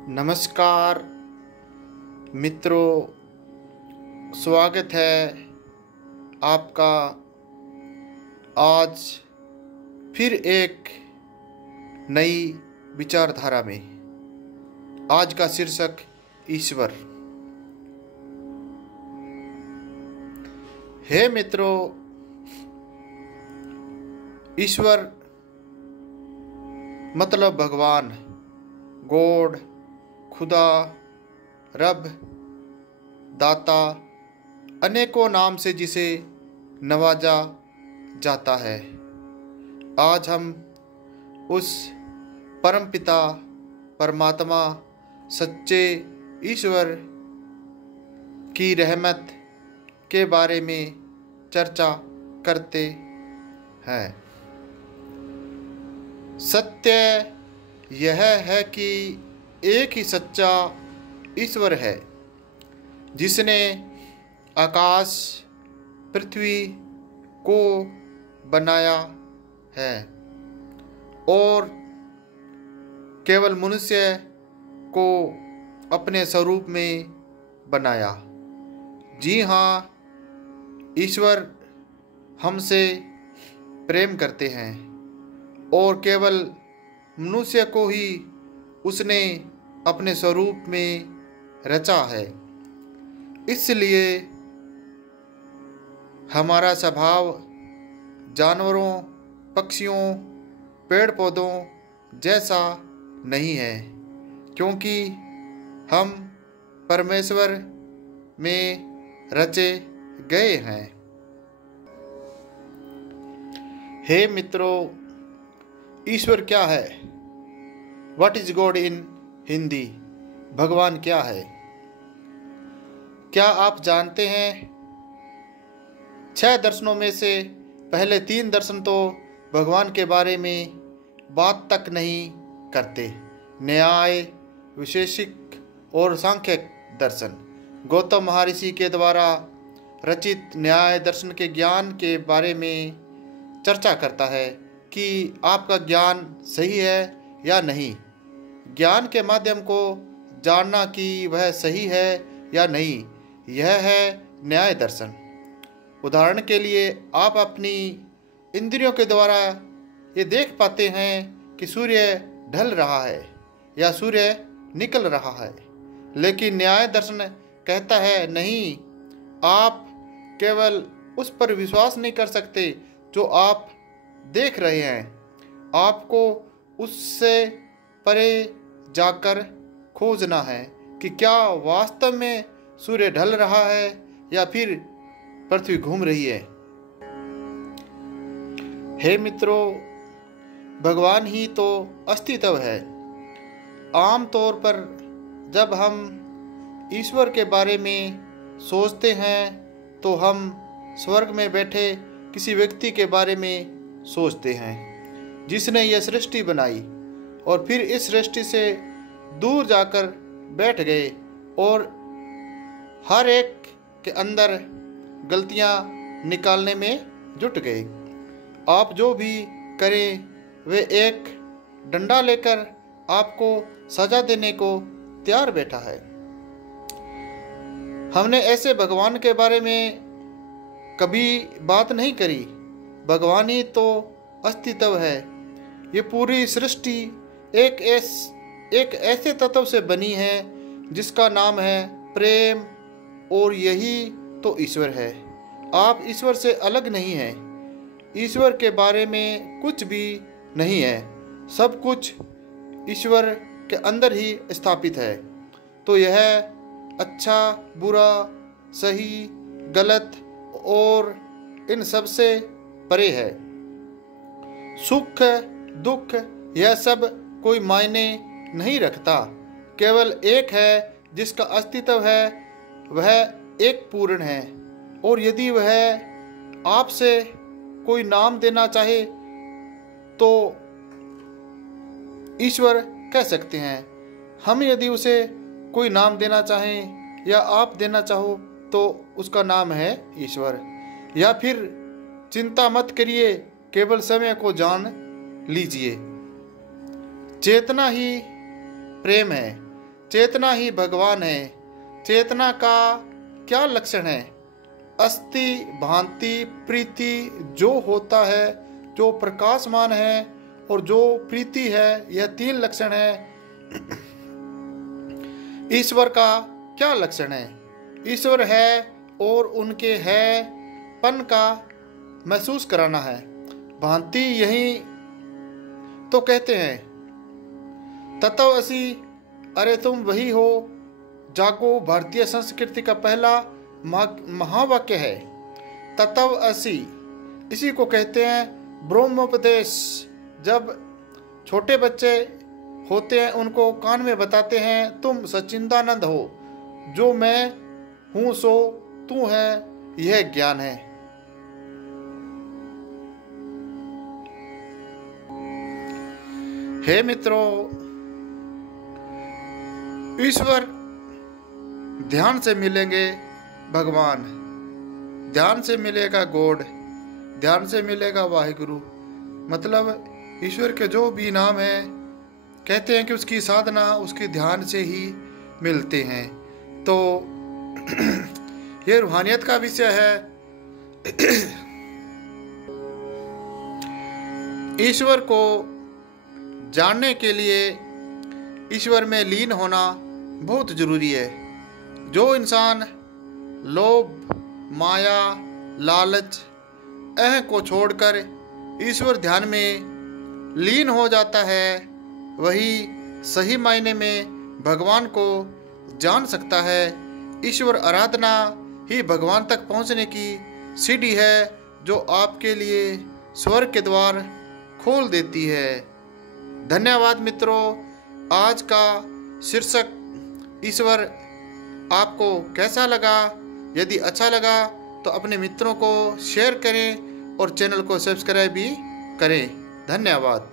नमस्कार मित्रों, स्वागत है आपका आज फिर एक नई विचारधारा में। आज का शीर्षक ईश्वर। हे मित्रों, ईश्वर मतलब भगवान, गॉड, खुदा, रब, दाता, अनेकों नाम से जिसे नवाजा जाता है। आज हम उस परमपिता परमात्मा सच्चे ईश्वर की रहमत के बारे में चर्चा करते हैं। सत्य यह है कि एक ही सच्चा ईश्वर है जिसने आकाश पृथ्वी को बनाया है और केवल मनुष्य को अपने स्वरूप में बनाया। जी हाँ, ईश्वर हमसे प्रेम करते हैं और केवल मनुष्य को ही उसने अपने स्वरूप में रचा है। इसलिए हमारा स्वभाव जानवरों, पक्षियों, पेड़ पौधों जैसा नहीं है, क्योंकि हम परमेश्वर में रचे गए हैं। हे मित्रों, ईश्वर क्या है? व्हाट इज गॉड इन हिंदी? भगवान क्या है? क्या आप जानते हैं? 6 दर्शनों में से पहले 3 दर्शन तो भगवान के बारे में बात तक नहीं करते। न्याय, विशेषिक और सांख्य दर्शन। गौतम महर्षि के द्वारा रचित न्याय दर्शन के ज्ञान के बारे में चर्चा करता है कि आपका ज्ञान सही है या नहीं। ज्ञान के माध्यम को जानना कि वह सही है या नहीं, यह है न्याय दर्शन। उदाहरण के लिए आप अपनी इंद्रियों के द्वारा ये देख पाते हैं कि सूर्य ढल रहा है या सूर्य निकल रहा है, लेकिन न्याय दर्शन कहता है नहीं, आप केवल उस पर विश्वास नहीं कर सकते जो आप देख रहे हैं। आपको उससे परे जाकर खोजना है कि क्या वास्तव में सूर्य ढल रहा है या फिर पृथ्वी घूम रही है। हे मित्रों, भगवान ही तो अस्तित्व है। आम तौर पर जब हम ईश्वर के बारे में सोचते हैं तो हम स्वर्ग में बैठे किसी व्यक्ति के बारे में सोचते हैं जिसने यह सृष्टि बनाई और फिर इस सृष्टि से दूर जाकर बैठ गए और हर एक के अंदर गलतियां निकालने में जुट गए। आप जो भी करें वे एक डंडा लेकर आपको सजा देने को तैयार बैठा है। हमने ऐसे भगवान के बारे में कभी बात नहीं करी। भगवान ही तो अस्तित्व है। ये पूरी सृष्टि एक ऐसे तत्व से बनी है जिसका नाम है प्रेम, और यही तो ईश्वर है। आप ईश्वर से अलग नहीं हैं। ईश्वर के बारे में कुछ भी नहीं है। सब कुछ ईश्वर के अंदर ही स्थापित है। तो यह अच्छा, बुरा, सही, गलत और इन सब से परे है। सुख, दुख, यह सब कोई मायने नहीं रखता। केवल एक है जिसका अस्तित्व है, वह एक पूर्ण है। और यदि वह आपसे कोई नाम देना चाहे तो ईश्वर कह सकते हैं। हम यदि उसे कोई नाम देना चाहें या आप देना चाहो तो उसका नाम है ईश्वर। या फिर चिंता मत करिए, केवल समय को जान लीजिए। चेतना ही प्रेम है। चेतना ही भगवान है। चेतना का क्या लक्षण है? अस्ति, भांति, प्रीति। जो होता है, जो प्रकाशमान है और जो प्रीति है, यह 3 लक्षण है। ईश्वर का क्या लक्षण है? ईश्वर है और उनके है पन का महसूस कराना है। भांति यही तो कहते हैं, तत्व असी, अरे तुम वही हो। जागो भारतीय संस्कृति का पहला महावाक्य है, तत्व असी। इसी को कहते हैं ब्रह्मोपदेश। जब छोटे बच्चे होते हैं उनको कान में बताते हैं, तुम सच्चिदानंद हो, जो मैं हूँ सो तू है, यह ज्ञान है। हे मित्रों, ईश्वर ध्यान से मिलेंगे भगवान, ध्यान से मिलेगा गॉड, ध्यान से मिलेगा वाहिगुरु। मतलब ईश्वर के जो भी नाम है, कहते हैं कि उसकी साधना उसके ध्यान से ही मिलते हैं। तो ये रूहानियत का विषय है। ईश्वर को जानने के लिए ईश्वर में लीन होना बहुत जरूरी है। जो इंसान लोभ, माया, लालच, अहं को छोड़कर ईश्वर ध्यान में लीन हो जाता है, वही सही मायने में भगवान को जान सकता है। ईश्वर आराधना ही भगवान तक पहुंचने की सीढ़ी है, जो आपके लिए स्वर्ग के द्वार खोल देती है। धन्यवाद मित्रों। आज का शीर्षक ईश्वर आपको कैसा लगा? यदि अच्छा लगा तो अपने मित्रों को शेयर करें और चैनल को सब्सक्राइब भी करें। धन्यवाद।